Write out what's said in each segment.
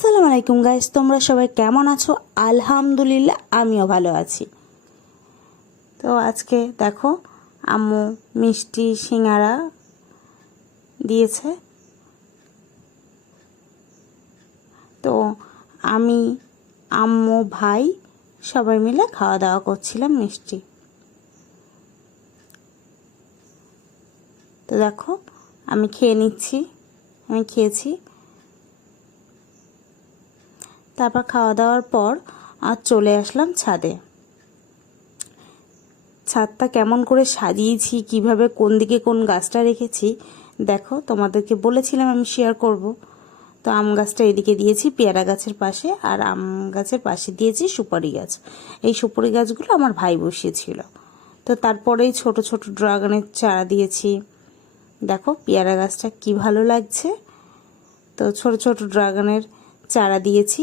আসসালামু আলাইকুম গাইস, তোমরা সবাই কেমন আছো? আলহামদুলিল্লাহ আমিও ভালো আছি। তো আজকে দেখো আম্মু মিষ্টি সিঙ্গারা দিয়েছে। তো আমি আম্মু ভাই সবাই মিলে খাওয়া দাওয়া করছিলাম মিষ্টি। তো দেখো আমি খেয়ে নিচ্ছি, আমি খেয়েছি। তারপর খাওয়া দাওয়ার পর আর চলে আসলাম ছাদে। ছাদটা কেমন করে সাজিয়েছি, কিভাবে কোন দিকে কোন গাছটা রেখেছি দেখো, তোমাদেরকে বলেছিলাম আমি শেয়ার করব। তো আম গাছটা এদিকে দিয়েছি পেয়ারা গাছের পাশে, আর আম গাছের পাশে দিয়েছি সুপারি গাছ। এই সুপারি গাছগুলো আমার ভাই বসিয়েছিল। তো তারপরেই ছোট ছোট ড্রাগনের চারা দিয়েছি। দেখো পেয়ারা গাছটা কি ভালো লাগছে। তো ছোট ছোট ড্রাগনের চারা দিয়েছি,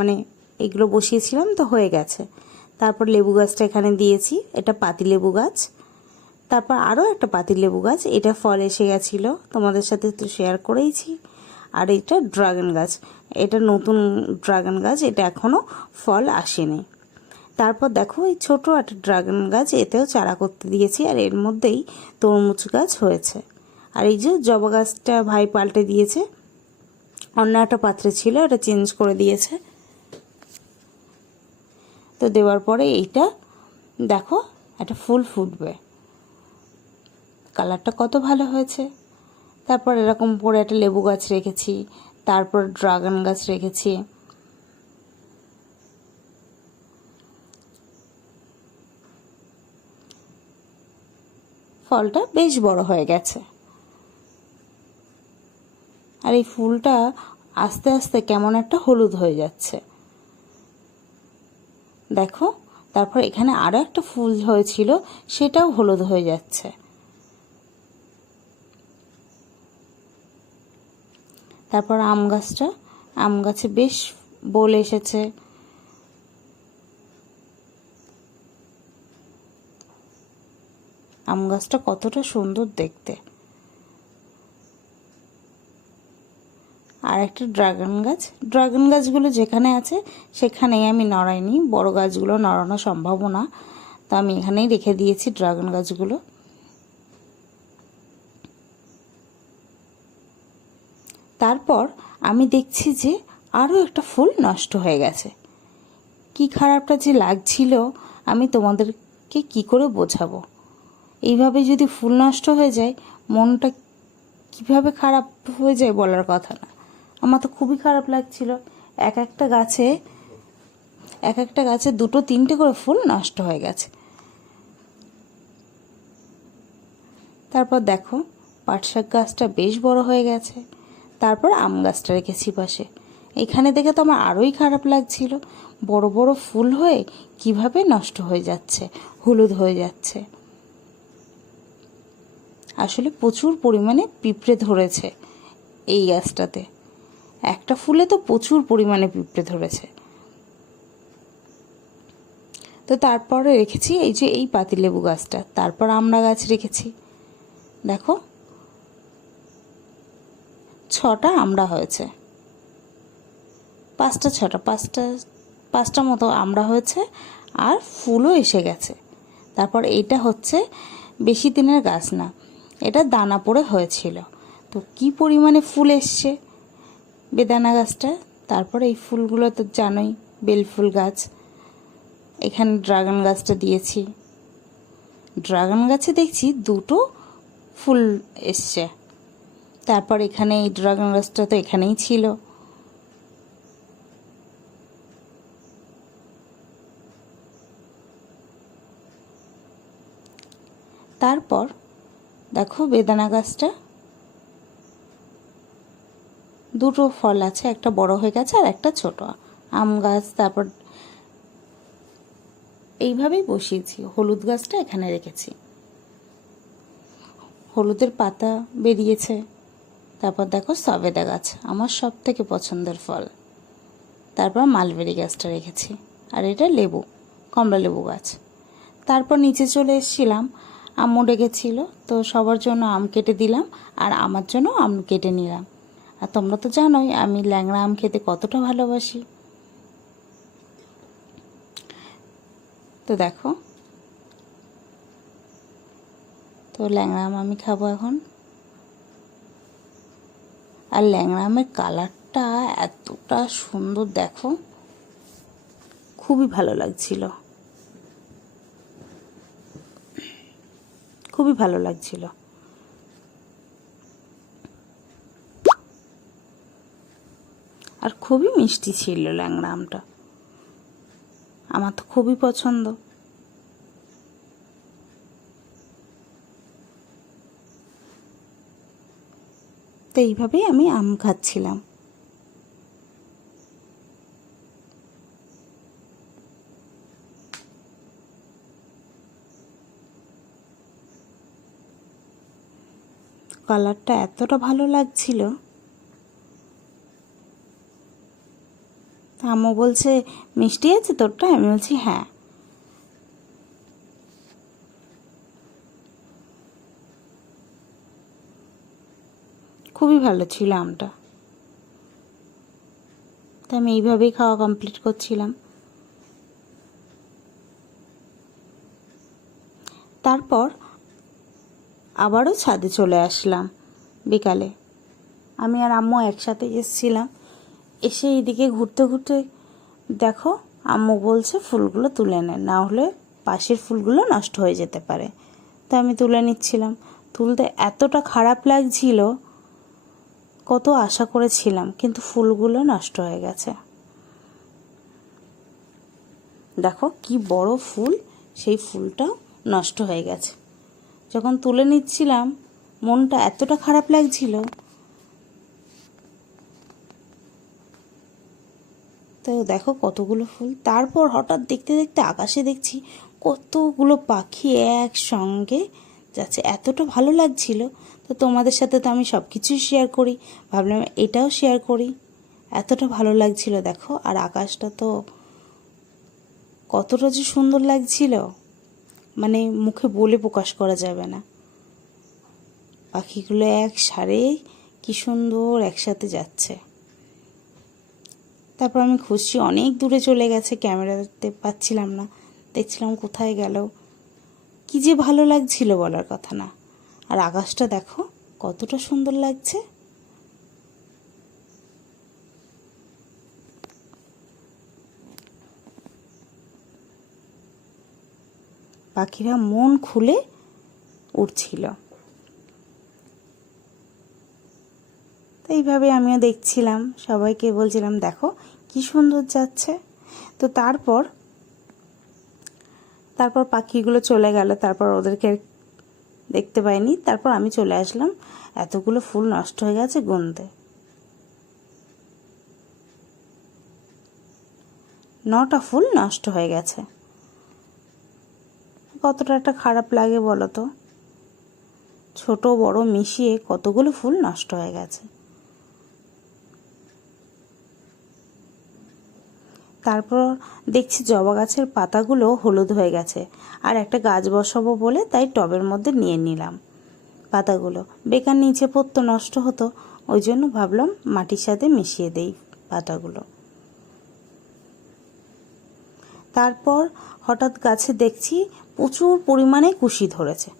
মানে এগুলো বসিয়েছিলাম তো হয়ে গেছে। তারপর লেবু গাছটা এখানে দিয়েছি, এটা পাতিলেবু গাছ। তারপর আরও একটা পাতিলেবু গাছ, এটা ফল এসে গেছিলো, তোমাদের সাথে তো শেয়ার করেইছি। আর এটা ড্রাগন গাছ, এটা নতুন ড্রাগন গাছ, এটা এখনও ফল আসেনি। তারপর দেখো এই ছোটো একটা ড্রাগন গাছ, এতেও চারা করতে দিয়েছি, আর এর মধ্যেই তরমুজ গাছ হয়েছে। আর এই যে জবা গাছটা ভাই পাল্টে দিয়েছে, অন্য একটা পাত্রে ছিল, এটা চেঞ্জ করে দিয়েছে। তো দেওয়ার পরে এইটা দেখো একটা ফুল ফুটবে, কালারটা কত ভালো হয়েছে। তারপর এরকম পরে একটা লেবু গাছ রেখেছি, তারপর ড্রাগন গাছ রেখেছি। ফলটা বেশ বড় হয়ে গেছে। আর এই ফুলটা আস্তে আস্তে কেমন একটা হলুদ হয়ে যাচ্ছে দেখো। তারপর এখানে আরও একটা ফুল হয়েছিল, সেটাও হলুদ হয়ে যাচ্ছে। তারপর আম গাছটা, আম গাছে বেশ বোল এসেছে। আম গাছটা কতটা সুন্দর দেখতে। আর একটা ড্রাগন গাছ, ড্রাগন গাছগুলো যেখানে আছে সেখানেই আমি নড়াইনি, বড় গাছগুলো নড়ানো সম্ভব না, তো আমি এখানেই রেখে দিয়েছি ড্রাগন গাছগুলো। তারপর আমি দেখছি যে আরও একটা ফুল নষ্ট হয়ে গেছে। কি খারাপটা যে লাগছিল আমি তোমাদেরকে কি করে বোঝাবো। এইভাবে যদি ফুল নষ্ট হয়ে যায় মনটা কিভাবে খারাপ হয়ে যায় বলার কথা না। আমার তো খুবই খারাপ লাগছিল। এক একটা গাছে দুটো তিনটে করে ফুল নষ্ট হয়ে গেছে। তারপর দেখো পাট শাক গাছটা বেশ বড় হয়ে গেছে। তারপর আম গাছটা রেখেছি পাশে। এখানে দেখে তো আমার আরোই খারাপ লাগছিল, বড় বড় ফুল হয়ে কিভাবে নষ্ট হয়ে যাচ্ছে, হলুদ হয়ে যাচ্ছে। আসলে প্রচুর পরিমাণে পিঁপড়ে ধরেছে এই গাছটাতে, একটা ফুলে তো প্রচুর পরিমাণে পিঁপড়ে ধরেছে। তো তারপরে রেখেছি এই যে এই পাতিলেবু গাছটা, তারপর আমড়া গাছ রেখেছি। দেখো 6টা আমড়া হয়েছে, 5টা মতো আমড়া হয়েছে, আর ফুলও এসে গেছে। তারপর এইটা হচ্ছে বেশি দিনের গাছ না, এটা দানা পড়ে হয়েছিল, তো কি পরিমাণে ফুল এসছে বেদানা গাছটা। তারপর এই ফুলগুলো তো জানোই বেল ফুল গাছ। এখানে ড্রাগন গাছটা দিয়েছি, ড্রাগন গাছে দেখছি দুটো ফুল এসছে। তারপর এখানে এই ড্রাগন গাছটা তো এখানেই ছিল। তারপর দেখো বেদানা গাছটা দুটো ফল আছে, একটা বড় হয়ে গেছে আর একটা ছোট। আম গাছ তারপর এইভাবেই বসিয়েছি। হলুদ গাছটা এখানে রেখেছি, হলুদের পাতা বেরিয়েছে। তারপর দেখো সবেদা গাছ, আমার সব থেকে পছন্দের ফল। তারপর মালবেরি গাছটা রেখেছি, আর এটা লেবু, কমলা লেবু গাছ। তারপর নিচে চলে এসেছিলাম, আম্মু ডেকেছিল, তো সবার জন্য আম কেটে দিলাম আর আমার জন্য আম কেটে নিলাম। আর তোমরা তো জানোই আমি ল্যাংড়া আম খেতে কতটা ভালোবাসি। তো দেখো, তো ল্যাংড়া আম আমি খাবো এখন। আর ল্যাংড়া আমের কালারটা এতটা সুন্দর, দেখো খুবই ভালো লাগছিল, খুবই ভালো লাগছিল। আর খুবই মিষ্টি ছিল ল্যাংড়া আমটা, আমার তো খুবই পছন্দ। তো এইভাবেই আমি আম খাচ্ছিলাম। কালারটা এতটা ভালো লাগছিল, আম্মু বলছে মিষ্টি আছে তোরটা, আমি বলছি হ্যাঁ। খুবই ভালো ছিল আমটা। তো আমি এইভাবেই খাওয়া কমপ্লিট করছিলাম। তারপর আবারও ছাদে চলে আসলাম বিকালে। আমি আর আম্মু একসাথে এসেছিলাম। এসে এইদিকে ঘুরতে ঘুরতে দেখো আম্মু বলছে ফুলগুলো তুলে নেন, না হলে পাশের ফুলগুলো নষ্ট হয়ে যেতে পারে। তো আমি তুলে নিচ্ছিলাম। তুলতে এতটা খারাপ লাগছিল, কত আশা করেছিলাম, কিন্তু ফুলগুলো নষ্ট হয়ে গেছে। দেখো কি বড় ফুল, সেই ফুলটাও নষ্ট হয়ে গেছে। যখন তুলে নিচ্ছিলাম মনটা এতটা খারাপ লাগছিল। তো দেখো কতগুলো ফুল। তারপর হঠাৎ দেখতে দেখতে আকাশে দেখছি কতগুলো পাখি একসঙ্গে যাচ্ছে, এতটা ভালো লাগছিল। তো তোমাদের সাথে তো আমি সব কিছুই শেয়ার করি, ভাবলাম এটাও শেয়ার করি। এতটা ভালো লাগছিল দেখো। আর আকাশটা তো কতটা যে সুন্দর লাগছিল, মানে মুখে বলে প্রকাশ করা যাবে না। পাখিগুলো এক সারে কি সুন্দর একসাথে যাচ্ছে। তারপর আমি খুশি, অনেক দূরে চলে গেছে, ক্যামেরাতে পাচ্ছিলাম না, দেখছিলাম কোথায় গেল। কি যে ভালো লাগছিল বলার কথা না। আর আকাশটা দেখো কতটা সুন্দর লাগছে। পাখিরা মন খুলে উড়ছিল। তো এইভাবে আমিও দেখছিলাম, সবাইকে বলছিলাম দেখো কি সুন্দর যাচ্ছে। তো তারপর পাখিগুলো চলে গেল, তারপর ওদেরকে দেখতে পাইনি। তারপর আমি চলে আসলাম, এতগুলো ফুল নষ্ট হয়ে গেছে গুনতে। 9টা ফুল নষ্ট হয়ে গেছে। কতটা একটা খারাপ লাগে বলো তো, ছোট বড় মিশিয়ে কতগুলো ফুল নষ্ট হয়ে গেছে। তারপর দেখছি জবা গাছের পাতাগুলো হলুদ হয়ে গেছে, আর একটা গাছ বসাবো বলে তাই টবের মধ্যে নিয়ে নিলাম পাতাগুলো। বেকার নিচে পড়তো, নষ্ট হতো, ওই জন্য ভাবলাম মাটির সাথে মিশিয়ে দেই পাতাগুলো। তারপর হঠাৎ গাছে দেখছি প্রচুর পরিমাণে কুশি ধরেছে।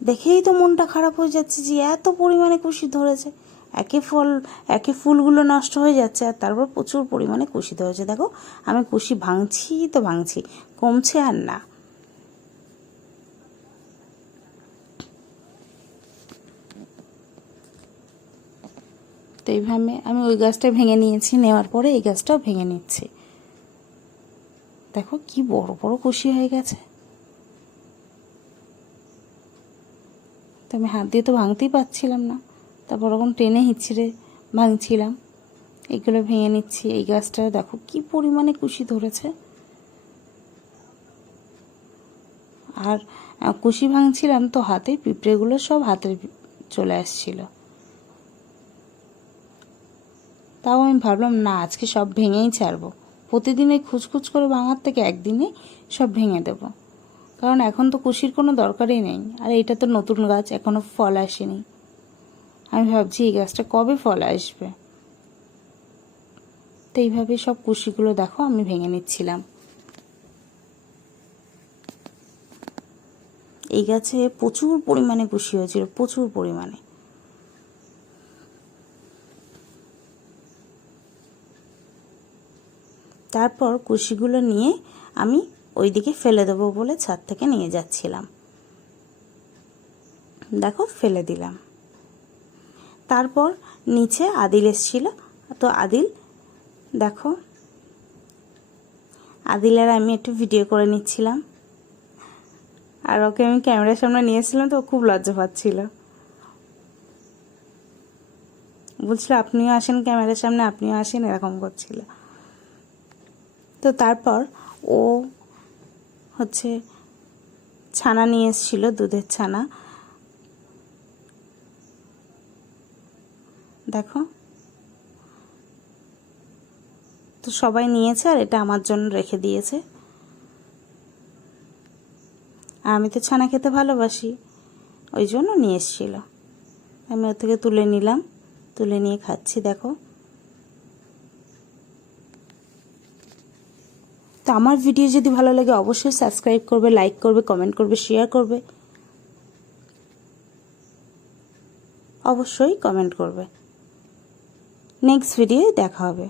দেখেই তো মনটা খারাপ হয়ে যাচ্ছে যে এত পরিমাণে কুশি ধরেছে। একে ফুলগুলো নষ্ট হয়ে যাচ্ছে, আর তারপর প্রচুর পরিমাণে কুশি ধরেছে। দেখো আমি কুশি ভাঙছি তো ভাঙছি, কমছে আর না। তো এইভাবে আমি ওই গাছটা ভেঙে নিয়েছি, নেওয়ার পরে এই গাছটাও ভেঙে নিচ্ছি। দেখো কি বড় বড় কুশি হয়ে গেছে। তো আমি হাত দিয়ে তো ভাঙতেই পারছিলাম না, তারপর ওরকম টেনে হিঁচড়ে ভাঙছিলাম। এগুলো ভেঙে নিচ্ছি। এই গাছটা দেখো কি পরিমাণে কুশি ধরেছে। আর কুশি ভাঙছিলাম তো হাতে পিঁপড়েগুলো সব হাতে চলে আসছিল। তাও আমি ভাবলাম না, আজকে সব ভেঙেই ছাড়বো। প্রতিদিন এই খুচখুচ করে ভাঙার থেকে একদিনে সব ভেঙে দেবো, কারণ এখন তো কুশির কোনো দরকারই নেই। আর এটা তো নতুন গাছ, এখনো ফল আসেনি। আমি ভাবছি এই গাছটা কবে ফল আসবে। তো এইভাবে সব কুশিগুলো দেখো আমি ভেঙে নিচ্ছিলাম। এই গাছে প্রচুর পরিমাণে কুশি হয়েছিল, প্রচুর পরিমাণে। তারপর কুশিগুলো নিয়ে আমি ওইদিকে ফেলে দেবো বলে ছাদ থেকে নিয়ে যাচ্ছিলাম। দেখো ফেলে দিলাম। তারপর নিচে আদিল এসেছিল, তো আদিল দেখো, আদিলের আমি একটু ভিডিও করে নিচ্ছিলাম। আর ওকে আমি ক্যামেরার সামনে নিয়েছিলাম, তো ও খুব লজ্জা পাচ্ছিল, বলছিল আপনিও আসেন ক্যামেরার সামনে, আপনিও আসেন, এরকম করছিল। তো তারপর ও হচ্ছে ছানা নিয়ে এসেছিল, দুধের ছানা। দেখো, তো সবাই নিয়েছে আর এটা আমার জন্য রেখে দিয়েছে। আর আমি তো ছানা খেতে ভালোবাসি, ওই জন্য নিয়ে এসেছিল। আমি ওর থেকে তুলে নিলাম, তুলে নিয়ে খাচ্ছি। দেখো, তো আমার ভিডিও যদি ভালো লাগে অবশ্যই সাবস্ক্রাইব করবে, লাইক করবে, কমেন্ট করবে, শেয়ার করবে, অবশ্যই কমেন্ট করবে। নেক্সট ভিডিওয় দেখা হবে।